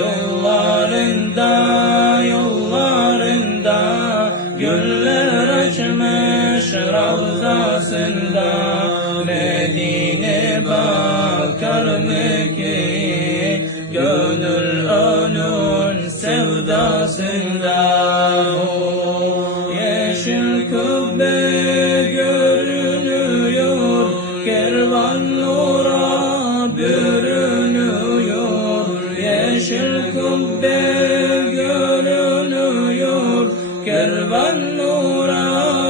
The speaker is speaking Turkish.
Yollarında, yollarında güller açmış ravzasında. Medine bakar mı ki gönül onun sevdasında. Yeşil kubbe görünüyor, kervan nura bürünüyor. Yeşil kubbe görünüyor, kervan nura